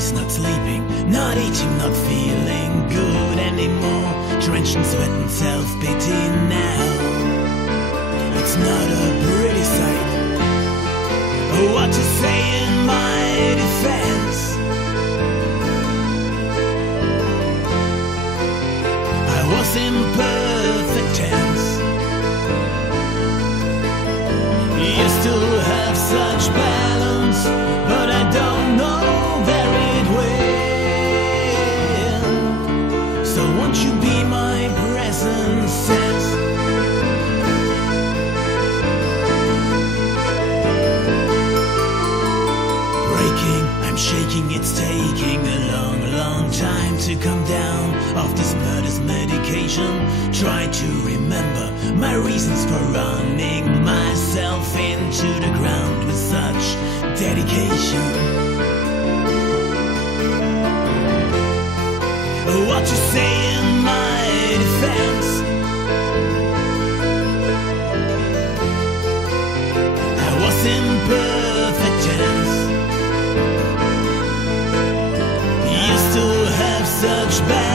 days not sleeping, not eating, not feeling good anymore. Drenched in sweat and self-pity now. It's not a pretty sight. What to say in my defense? I was in perfect tense. Used to have such balance, but I don't know very well. So won't you be my present sense? Breaking, I'm shaking, it's taking a long, long time to come down off this murder's medication. Try to remember my reasons for running myself into the ground with such dedication. What you say in my defense? I was in perfect tense. Used to have such bad